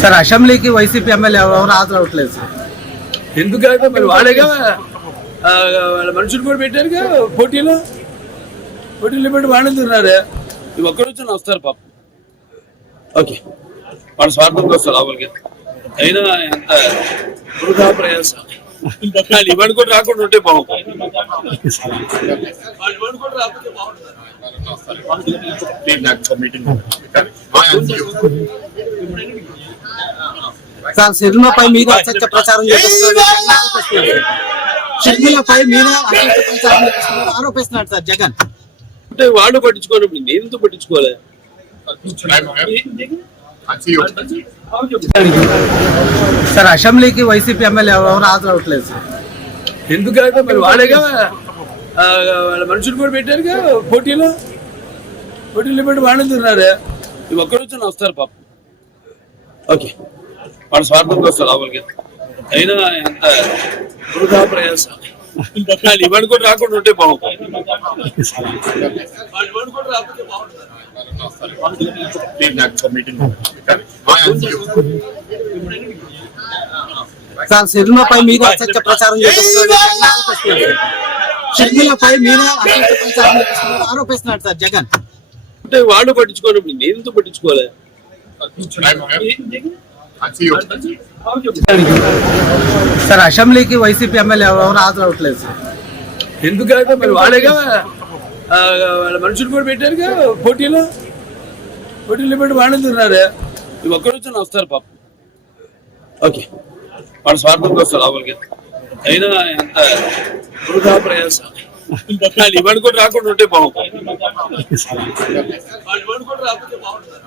Sir అసెంబ్లీకి YCP MLA ఎవరు హాజరవట్లేదు sir. ఎందుకంటే మరి వాళ్ళేగా వాళ్ళ మనుషులు కూడా పెట్టారుగా పోటీలో పెట్టి వాళ్ళు తిన్నారే. ఇవి ఒక్కడొచ్చిన వస్తారు పాపం. ఓకే, వాళ్ళ స్వార్థంకి వస్తారు లోపలికి. అయినా ఎంత వృధా ప్రయాసం. ఇవన్నీ కూడా రాకుండా ఉంటే బాగుంటుంది. ఇవన్నీ కూడా రాకపోతే బాగుంటుంది. సార్ సినిమాపై మీద అసత్య ప్రచారం చేస్తున్నారు. షర్మిలపై మీద అసత్య ప్రచారం చేస్తున్నారు ఆరోపిస్తున్నాడు సార్ జగన్. అంటే వాళ్ళు పట్టించుకోనప్పుడు నేను ఎందుకు పట్టించుకోలే? సార్ అసెంబ్లీకి వైసీపీ ఎమ్మెల్యే ఎవరు హాజరవట్లేదు సార్. ఎందుకంటే మరి వాళ్ళేగా వాళ్ళ మనుషులు కూడా పెట్టారుగా పోటీలో పెట్టి వాళ్ళు తిన్నారే. ఇవి ఒక్కడొచ్చిన వస్తారు పాపం. ఓకే, వాళ్ళ స్వార్థంకి వస్తారు లోపలికి. అయినా ఎంత వృధా ప్రయాసం. ఇవన్నీ కూడా రాకుండా ఉంటే బాగుంటుంది. ఇవన్నీ కూడా రాకపోతే బాగుంటుంది. సార్ సినిమాపై మీద అసత్య ప్రచారం చేస్తున్నారు. షర్మిలపై మీద అసత్య ప్రచారం చేస్తున్నారు ఆరోపిస్తున్నాడు సార్ జగన్. అంటే వాళ్ళు పట్టించుకోనప్పుడు నేను ఎందుకు పట్టించుకోలే? సార్ అసెంబ్లీకి వైసీపీ ఎమ్మెల్యే ఎవరు హాజరవట్లేదు సార్. ఎందుకంటే మరి వాళ్ళేగా వాళ్ళ మనుషులు కూడా పెట్టారుగా పోటీలో పెట్టి వాళ్ళు తిన్నారే. ఇవి ఒక్కడొచ్చిన వస్తారు పాపం. ఓకే, వాళ్ళ స్వార్థంకి వస్తారు లోపలికి. అయినా ఎంత వృధా ప్రయాసం. ఇవన్నీ కూడా రాకుండా ఉంటే బాగుంటుంది. ఇవన్నీ కూడా రాకపోతే బాగుంటుంది.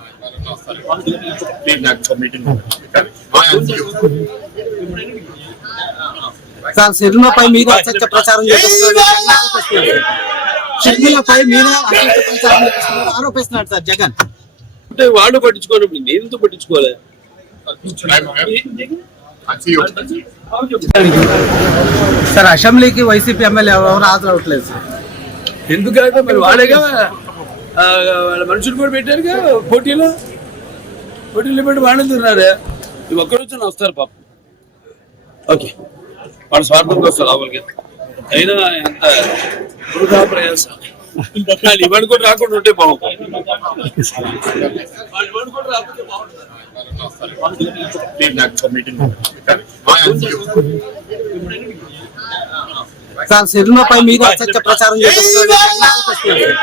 సార్ సినిమాపై మీద అసత్య ప్రచారం చేస్తున్నారు. షర్మిలపై మీద అసత్య ప్రచారం చేస్తున్నారు ఆరోపిస్తున్నాడు సార్ జగన్. అంటే వాళ్ళు పట్టించుకోనప్పుడు నేను ఎందుకు పట్టించుకోలే? సార్ అసెంబ్లీకి వైసీపీ ఎమ్మెల్యే ఎవరు హాజరవట్లేదు సార్. ఎందుకంటే మరి వాళ్ళేగా వాళ్ళ మనుషులు కూడా పెట్టారుగా పోటీలో పెట్టి వాళ్ళు తిన్నారే. ఇవి ఒక్కడొచ్చిన వస్తారు పాపం. ఓకే, వాళ్ళ స్వార్థంకి వస్తారు లోపలికి. అయినా ఎంత వృధా ప్రయాసం. ఇవన్నీ కూడా రాకుండా ఉంటే బాగుంటుంది. ఇవన్నీ కూడా రాకపోతే బాగుంటుంది. సార్ సినిమాపై మీద అసత్య ప్రచారం చేస్తున్నారు.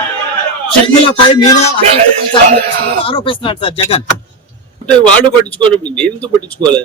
షర్మిలపై మీద అసత్య ప్రచారం చేస్తున్నారు ఆరోపిస్తున్నాడు సార్ జగన్. అంటే వాళ్ళు పట్టించుకోనప్పుడు నేను ఎందుకు పట్టించుకోలే?